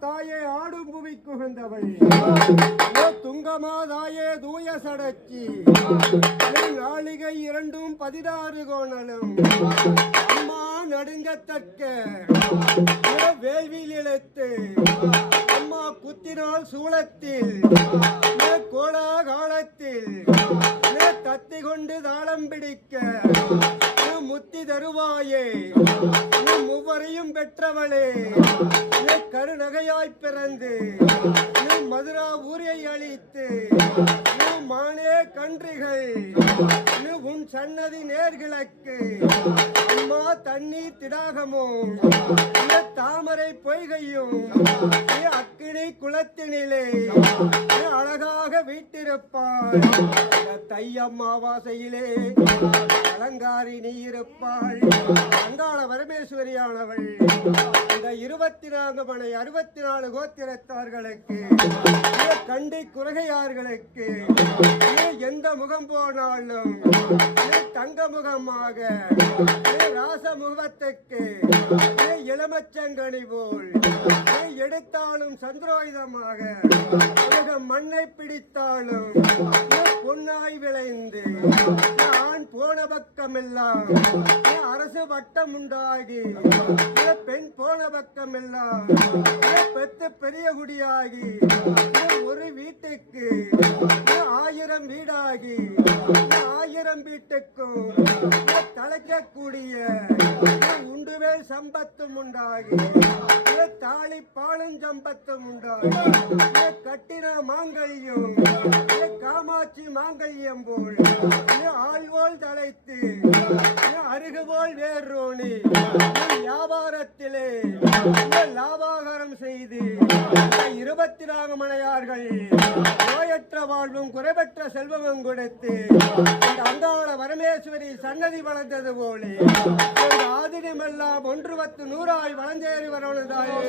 தாயே ஆடும் புவி குகந்தவள் துங்கமாதாயே தூய சடச்சி நாளிகை இரண்டும் 16 கோணலும் அம்மா நடுங்கத்தக்க வேள்வியில் இழுத்து அம்மா குத்தினால் சூளத்தில் கோலாகாலத்தில் தத்தி கொண்டு தாளம் பிடிக்க முத்தி தருவாயே மூவரையும் பெற்றவளே கருநகையாய் பிறந்து மதுரா ஊரை அழித்து மானே கன்றுகள் உன் சன்னதி நேர்கிழக்கு அம்மா தண்ணீர் திடாகமோ தாமரை பொய்கையும் அக்கினி குளத்தினிலே அழகாக வீட்டிருப்பாள் தையம்மாவாசையிலே அலங்காரி நீ இருப்பாள் அங்காள பரமேஸ்வரியானவள் இந்த 24 மணி 64 கோத்திரத்தார்களுக்கு கண்டி குறகையார்களுக்கு எந்த முகம் போனாலும் தங்க முகமாக ராச முகத்துக்கு இளமச்சங்கனி போல் எடுத்தாலும் சந்திரோயுதமாக மண்ணை பிடித்தாலும் பொன்னாய் விளைந்து ஆண் போன பக்கமெல்லாம் அரசு வட்டம் உண்டாகி பெண் போன பக்கமெல்லாம் பெத்து பெரிய குடியாகி ஒரு வீட்டுக்கு 1000 வீடாகி 1000 வீட்டுக்கும் தலைக்கக்கூடிய உண்டுவேல் சம்பத்தும் உண்டாகி தாலி பாலும் சம்பத்தும் உண்டாகி கட்டின மாங்கல்யம் காமாட்சி மாங்கல்யம் போல் ஆழ்வோல் தலைத்து அருகுபோல் வேரோனி வியாபாரத்திலே லாபாகாரம் செய்து 24 மனையார்கள் நோயற்ற வாழ்வும் குறைபற்ற செல்வமும் கொடுத்து அங்காள பரமேஸ்வரி சன்னதி வளர்ந்தது போலே ஆதினமெல்லாம் 1 10 100 வளஞ்சேறி வரவனதாயே.